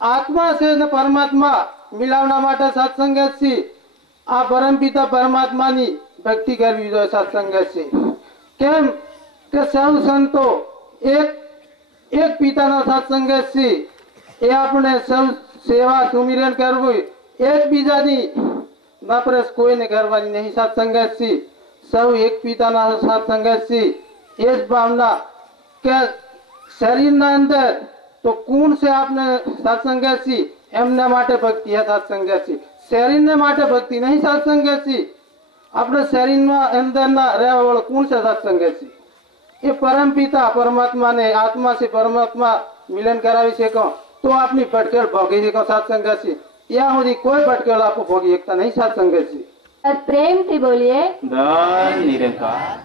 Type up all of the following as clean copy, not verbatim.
आत्मा से ने परमात्मा मिलावना माटे सत्संगत सी आ परम पिता परमात्मा नी भक्ति करवी जो सत्संगत सी केम के सब संतो एक पिता ना सत्संगत सी ए आपने सब सेवा सुमिरन करवू एक बीजा नी वापरस कोई ने करवानी नहीं सत्संगत सी सब एक पिता ना सत्संगत सी इस भावना के शरीर ना अंदर तो कौन से आपने सत्संगत सी एमने माटे भक्ति है सत्संगत सी शरीर ने माटे भक्ति नहीं सत्संगत सी अपने शरीर में अंदर ना रहने वाला कौन से सत्संगत सी ये परम पिता परमात्मा ने आत्मा से परमात्मा मिलन करावी से को तो अपनी भटकेल भोगी जी को सत्संगत सी या होदी कोई भटकेल आपको भोगी एकता नहीं सत्संगत सी प्रेम थी बोलिए निरंकार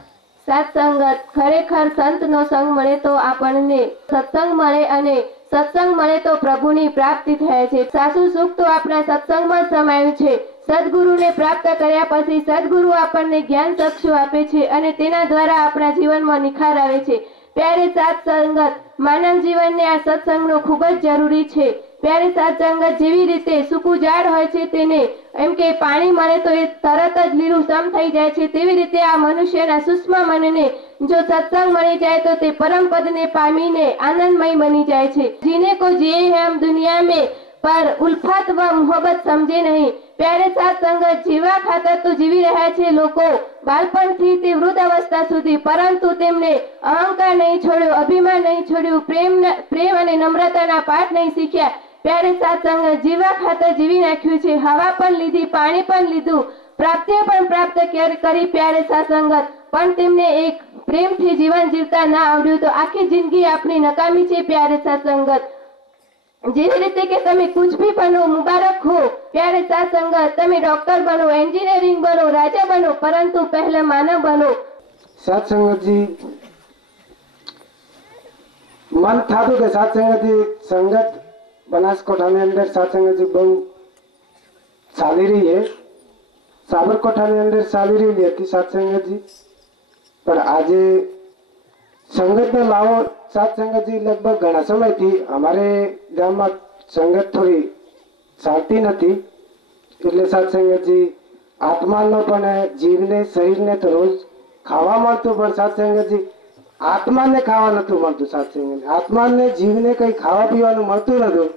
सत्संगत खरेखर संत नो संग मळे तो आपने सत्संग मळे अने सत्संग मळे तो प्रभुनी प्राप्ति थाय छे सासु सुख तो आपना सत्संग में समायु छे सद्गुरु ने प्राप्त कर्या पछी सद्गुरु आपने ज्ञान चक्षु आपे छे अने तेना द्वारा आपना जीवन में निखार आवे छे प्यारे सत्संगत मानव जीवन ने आ सत्संग नो खूब ज जरूरी छे प्यारे सत्संगत जेवी रीते सूकू झाड़ होय छे तेने एम के पाणी मळे तो ए तरत ज लीलुंछम थई जाय छे तेवी रीते आ मनुष्यना सूक्ष्म मनने जो सत्संग मळी जाय तो ते परम पद ने पामीने आनंदमय बनी जाय छे जीने को जिए हम दुनिया में पर उल्फत व मोहब्बत समझे नहीं प्यारे सत्संगत जीवा खातर तो जीवी रह्या छे लोको बालपणथी ते वृद्ध अवस्था सुधी परंतु तेमने अहंकार नहीं छोड्यो अभिमान नहीं छोड्यो प्रेम अने नम्रताना पाठ नहीं शीख्या प्यारे सत्संगत जीवा खातर जीवी नाख्युं छे हवा पण लीधी पाणी पण लीधुं प्राप्तिओ पण प्राप्त करी प्यारे सत्संगत पण तेमने एक प्रेमथी जीवन जीवता ना आवड्युं तो आखी जिंदगी आपनी नकामी छे प्यारे सत्संगत जेवी रीते के तमे कुछ भी बनो मुबारक हो प्यारे सत्संगत तमे डॉक्टर बनो एंजीनियरिंग बनो राजा बनो परंतु पहले मानव बनो सत्संगत जी मन था तो के सत्संगत जी संगत बनासकोठा ने अंदर सत्संगत जी बहु चाली रही है साबरकोठा ने अंदर चाली रही थी सत्संगत जी पर आज संगत ने लाओ सत्संगत जी लगभग घना समय थी हमारे गाम में संगत थोड़ी चालती नथी એટલે સત્સંગતજી આત્માનો પણ જીવને શરીરને તો રોજ ખાવા મળતું પણ સત્સંગતજી આત્માને ખાવા નતું મળતું સત્સંગત આત્માને જીવને કઈ ખાવા પીવાનું મળતું નતું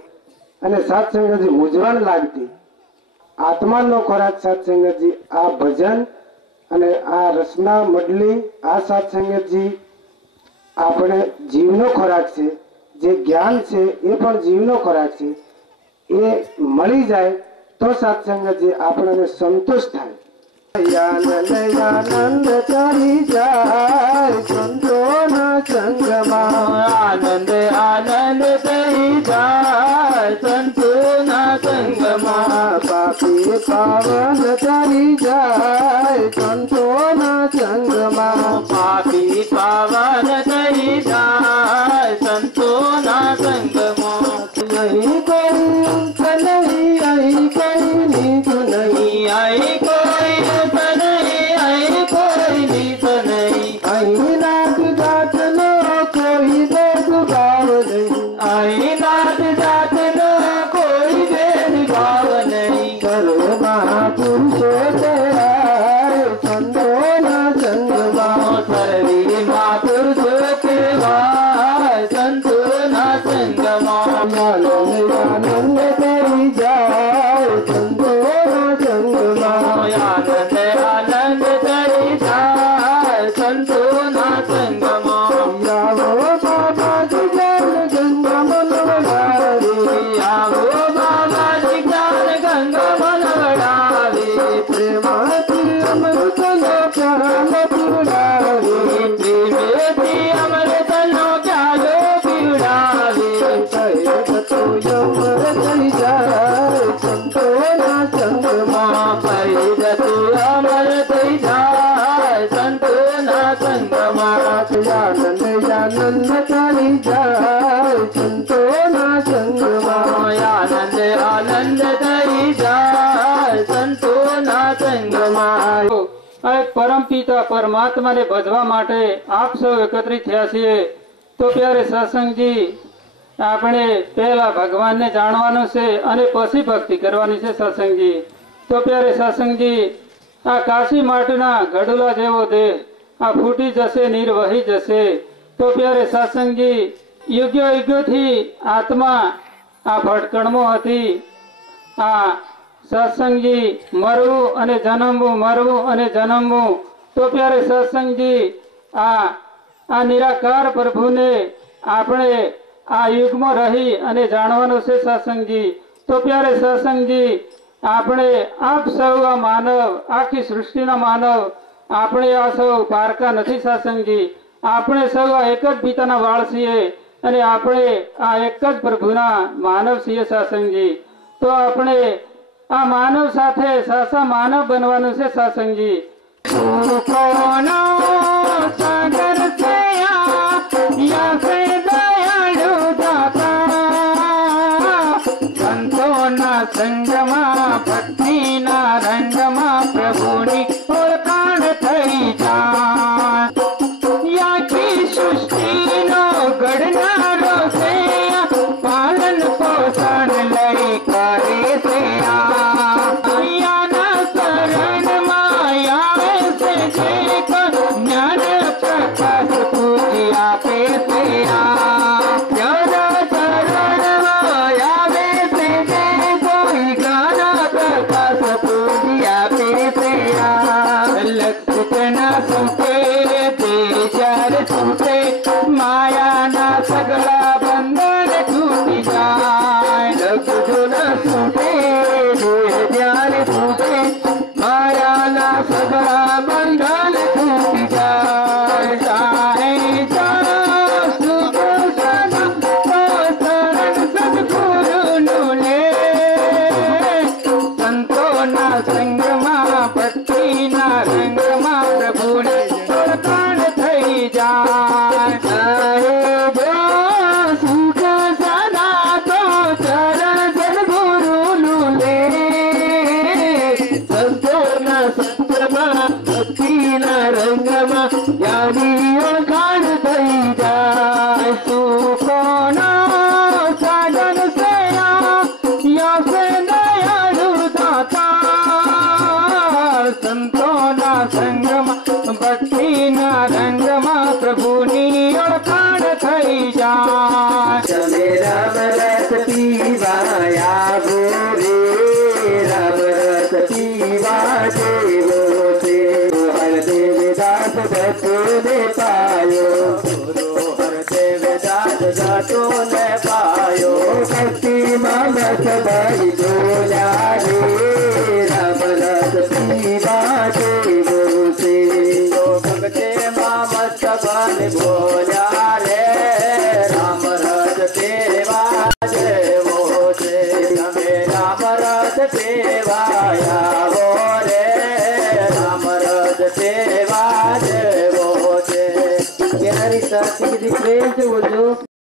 અને સત્સંગતજી મૂંઝવણ લાગતી આત્માનો ખોરાક સત્સંગતજી આ ભજન અને આ રસના મડલી આ સત્સંગતજી આપણે જીવનો ખોરાક છે જે જ્ઞાન છે એ પણ જીવનો ખોરાક છે એ મળી જાય તો સત્સંગત જે આપણને સંતોષ થાય આનંદ આનંદ કરી જાય સંતોના સંગમાં આનંદ આનંદ થઈ જાય સંતોના સંગમાં પાપી પાવન કરી જાય સંતોના સંગમાં પાપી પાવન થઈ જાય સંતોના સંગમાં નહીં કોઈ નહીં અહીં કોઈ નીચ નહીં અહીં કોઈ નહીં અહીં કોઈ નીચ નહીં અહીં નાત જાતનો કોઈ ભેદભાવ નહીં અહીં નાત જાતનો કોઈ ભેદભાવ નહીં સર્વ મહાપુરુષો કહેવાય સંતોના સંગમાં સર્વે મહાપુરુષો કહેવાય સંતોના સંગમાં આનંદ કરી જાય સંતોના સંગમાં આનંદ આનંદ કરી જાય સંતોના સંગમાં આવો બાબાજી જ્ઞાન ગંગા મનવડાવે આવો બાબાજી જ્ઞાન ગંગા મનવડાવે પ્રેમાથી અમૃતનો પ્યાલો પીવડાવે પ્રેમેથી અમૃતનો પ્યાલો પીવડાવે તો યમર થઈ જાય સંતોના સંગમાં પરિજતું અમર થઈ જાય સંતોના સંગમાં આનંદ આનંદ કરી જાય સંતોના સંગમાં આનંદ આનંદ થઈ જાય સંતોના સંગમાં પરમ પિતા પરમાત્માને ભજવા માટે આપ સૌ એકત્રિત થયા છીએ તો પ્યારે સત્સંગજી આપણે પહેલા ભગવાનને જાણવાનું છે અને પછી ભક્તિ કરવાની છે સત્સંગજી. તો પ્યારે સત્સંગજી, આ કાશી માટના ગડુલા જેવો દેહ આ ફૂટી જશે, નીર વહી જશે. તો પ્યારે સત્સંગજી, યુગોથી આત્મા આ ભટકણમાં હતી. આ સત્સંગજી મરવું અને જન્મવું, મરવું અને જન્મવું. તો પ્યારે સત્સંગજી, આ નિરાકાર પ્રભુને આપણે આ યુગમાં રહી અને જાણવાનું છે સત્સંગજી. તો પ્યારે સત્સંગજી, આપણે આપ સૌ આ માનવ, આખી સૃષ્ટિના માનવ, આપણે આ સૌ પારકા નથી સત્સંગજી. આપણે સૌ આ એક જ પિતાના વાળ છીએ અને આપણે આ એક જ પ્રભુના માનવ છીએ સત્સંગજી. તો આપણે આ માનવ સાથે સાચા માનવ બનવાનું છે સત્સંગજી. સુખોનો સાગર છે યા સે દયાળુ દાતા, સંતોના સંગમાં ભક્તિના રંગમાં પ્રભુની ઓળખાણ થઈ જાય. યાકી સૃષ્ટિનો ઘડનારો છે, પાલન પોષણ લઈ કરે છે. યાના શરણમાં આવે છે જે જ્ઞાન પ્રકાશ પૂજી આપે છે. યાના શરણમાં આવે છે જે કોઈ જ્ઞાન પ્રકાશ પૂજી આપે છે. લક્ષના સુખે તે જ્યારે છૂટે, માયાના સગળા બંધન તૂટી જાય. લક્ષના સુખે જ્યારે છૂટે, માયાના સગળા બંધન તૂટી જાય. સાંઈ જા સુખ સદા શરણ સદગુરુનું લે, સંતોના સંગમાં ભક્તિના રંગમાં પ્રભુને ઓળખાણ થઈ જાય. સુખ સદા તો ચરણ સદગુરુનું લે, સંતોના સંગમાં ભક્તિના રંગમાં યાની ઓળખાણ થઈ જાય. સુખોનો સાધન છે યા સે દયાળુ દાતા, સંતોના સંગમાં ભક્તિના રંગમાં પ્રભુની ઓળખાણ થઈ જાય. તમે રામ રસ પીવાયા ભોરે, રામ રસ પીવા જેવો છે. હર દેવદાસ દત્તોને પાયો, હર દેવદાસ દત્તોને પાયો. ભક્તિમાં મત ભરી બોલ્યા રે, રામ રસ પીવા જેવો છે. ભક્તિમાં મત ભરી બોલ્યા રે, રામ રસ પીવા જેવો છે. તમે રામ રસ પીવાયા રે, રામ રસ પીવા જેવો છે. પ્રેમ से बोलो.